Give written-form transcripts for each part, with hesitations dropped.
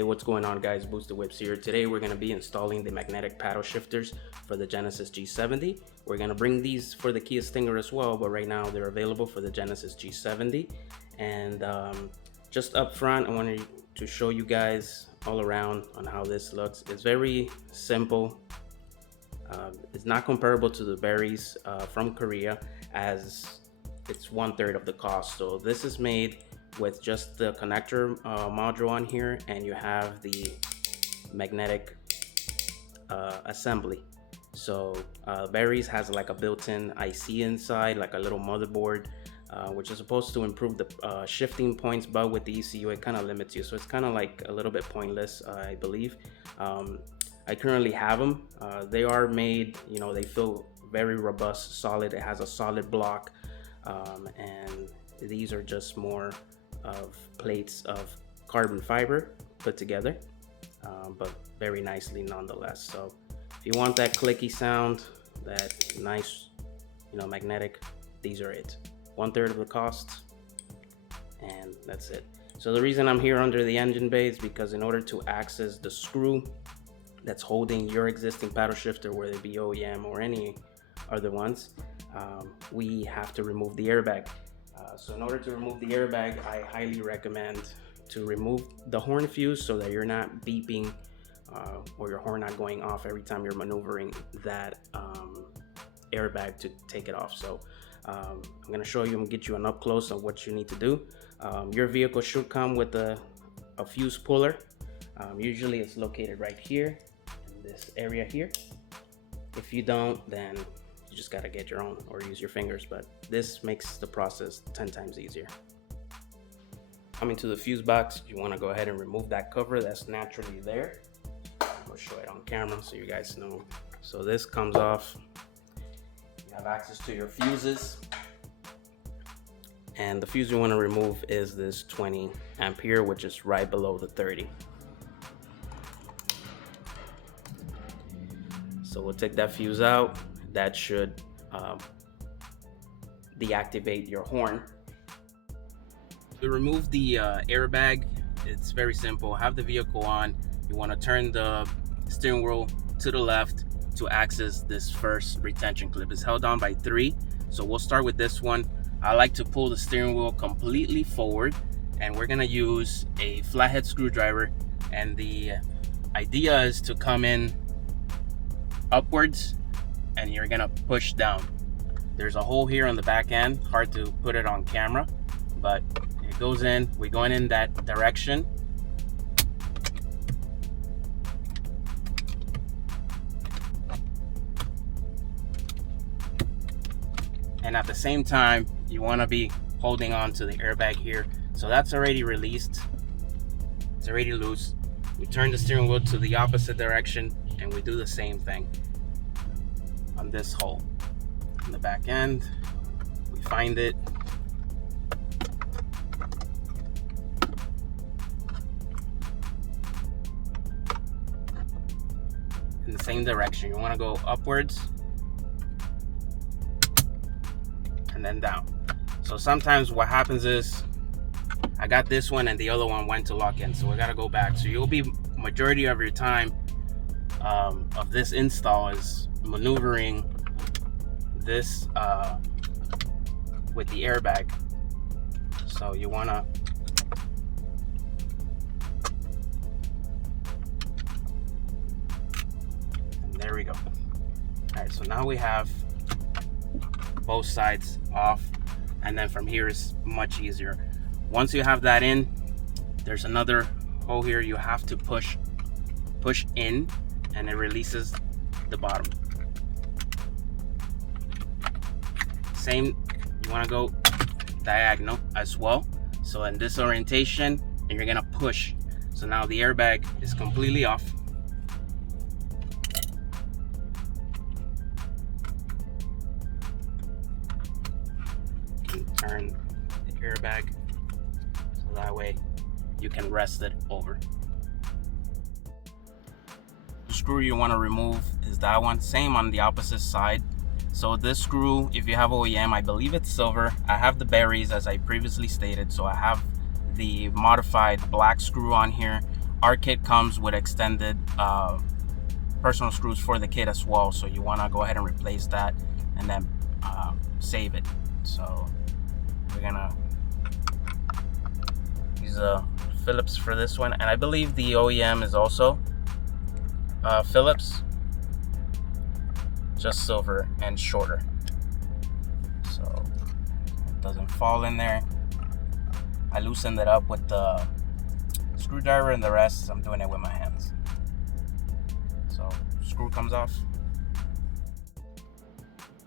Hey, what's going on, guys? Boosted Whips here. Today we're going to be installing the magnetic paddle shifters for the Genesis G70. We're going to bring these for the Kia Stinger as well, but right now they're available for the Genesis G70. And just up front, I wanted to show you guys all around on how this looks. It's very simple. It's not comparable to the berries from Korea, as it's 1/3 of the cost. So this is made with just the connector module on here, and you have the magnetic assembly. So berries has like a built-in IC inside, like a little motherboard, which is supposed to improve the shifting points, but with the ECU it kind of limits you, so it's kind of like a little bit pointless, I believe. I currently have them. They are made, you know, they feel very robust, solid. It has a solid block, and these are just more of plates of carbon fiber put together, but very nicely nonetheless. So if you want that clicky sound, that nice, you know, magnetic, these are it. 1/3 of the cost, and that's it. So the reason I'm here under the engine bay is because in order to access the screw that's holding your existing paddle shifter, whether it be OEM or any other ones, we have to remove the airbag. So in order to remove the airbag, I highly recommend to remove the horn fuse so that you're not beeping or your horn not going off every time you're maneuvering that airbag to take it off. So I'm going to show you and get you an up close on what you need to do. Your vehicle should come with a fuse puller. Usually it's located right here in this area here. If you don't, then you just got to get your own or use your fingers, but this makes the process 10 times easier. Coming to the fuse box, you want to go ahead and remove that cover that's naturally there. I'll show it on camera so you guys know. So this comes off. You have access to your fuses, and the fuse you want to remove is this 20 ampere, which is right below the 30. So we'll take that fuse out. That should deactivate your horn. To remove the airbag, it's very simple. Have the vehicle on. You want to turn the steering wheel to the left to access this first retention clip. It's held on by 3. So we'll start with this one. I like to pull the steering wheel completely forward, and we're gonna use a flathead screwdriver, and the idea is to come in upwards and you're gonna push down. There's a hole here on the back end, hard to put it on camera, but it goes in. We're going in that direction. And at the same time, you want to be holding on to the airbag here. So that's already released. It's already loose. We turn the steering wheel to the opposite direction, and we do the same thing on this hole. On the back end, we find it. In the same direction. You want to go upwards and then down. So sometimes what happens is I got this one and the other one went to lock in, so we got to go back. So you'll be majority of your time of this install is maneuvering this with the airbag. So you want to there we go. All right, so now we have both sides off, and then from here is much easier. Once you have that in, there's another hole here. You have to push in, and it releases the bottom. Same, you want to go diagonal as well. So in this orientation, and you're gonna push. So now the airbag is completely off. Turn the airbag so that way you can rest it over. The screw you want to remove is that one, same on the opposite side. So this screw, if you have OEM, I believe it's silver. I have the berries as I previously stated, so I have the modified black screw on here. Our kit comes with extended personal screws for the kit as well, so you want to go ahead and replace that and then save it. So we're gonna use a Phillips for this one, and I believe the OEM is also Phillips, just silver and shorter, so it doesn't fall in there. I loosened it up with the screwdriver, and the rest I'm doing it with my hands. So screw comes off.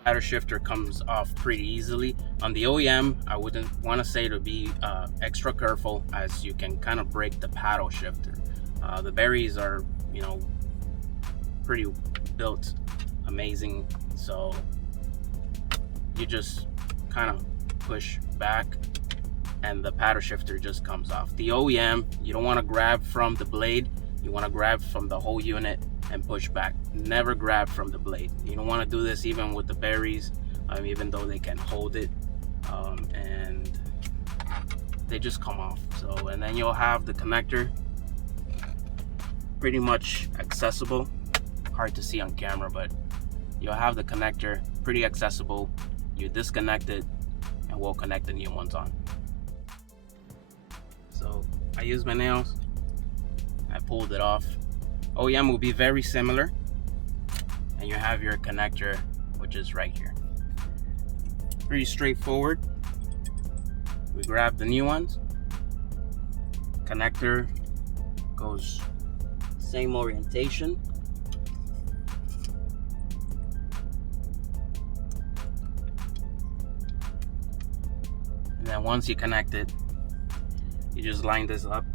Paddle shifter comes off pretty easily. On the OEM, I wouldn't want to say to be extra careful, as you can kind of break the paddle shifter. The berries are, you know, pretty built amazing, so you just kind of push back and the paddle shifter just comes off. The OEM, you don't want to grab from the blade, you want to grab from the whole unit and push back. Never grab from the blade. You don't want to do this even with the berries, even though they can hold it, and they just come off. So, and then you'll have the connector pretty much accessible. Hard to see on camera, but you'll have the connector pretty accessible. You disconnect it and we'll connect the new ones on. So I used my nails, I pulled it off. OEM will be very similar, and you have your connector, which is right here. Pretty straightforward. We grab the new ones, connector goes same orientation. And then once you connect it, you just line this up.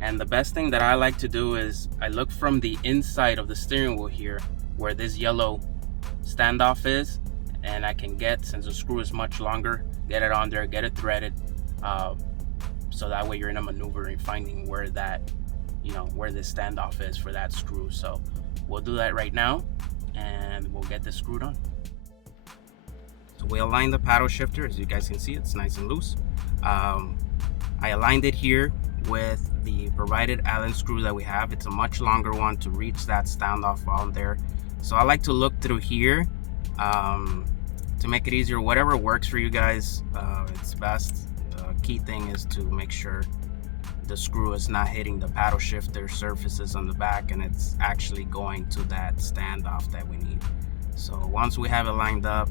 And the best thing that I like to do is I look from the inside of the steering wheel here where this yellow standoff is, and I can get, since the screw is much longer, get it on there, get it threaded, so that way you're in a maneuvering finding where that, you know, where this standoff is for that screw. So we'll do that right now and we'll get this screwed on. So we align the paddle shifter. As you guys can see, it's nice and loose. I aligned it here with the provided Allen screw that we have. It's a much longer one to reach that standoff on there. So I like to look through here to make it easier. Whatever works for you guys, it's best. The key thing is to make sure the screw is not hitting the paddle shifter surfaces on the back, and it's actually going to that standoff that we need. So once we have it lined up,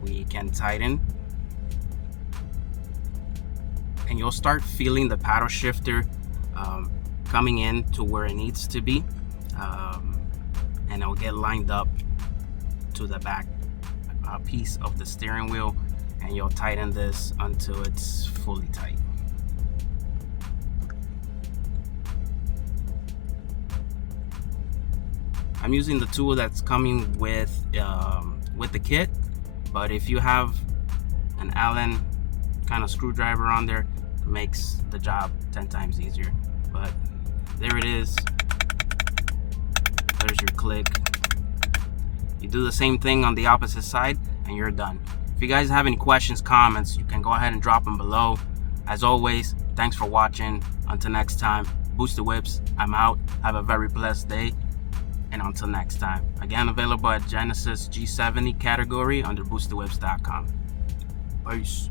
we can tighten, and you'll start feeling the paddle shifter coming in to where it needs to be, and it'll get lined up to the back piece of the steering wheel, and you'll tighten this until it's fully tight. I'm using the tool that's coming with the kit, but if you have an Allen kind of screwdriver on there, it makes the job 10 times easier. But there it is. There's your click. You do the same thing on the opposite side and you're done. If you guys have any questions, comments, you can go ahead and drop them below. As always, thanks for watching. Until next time, Boosted Whips, I'm out. Have a very blessed day, and until next time. Again, available at Genesis G70 category under boostedwhips.com. Peace.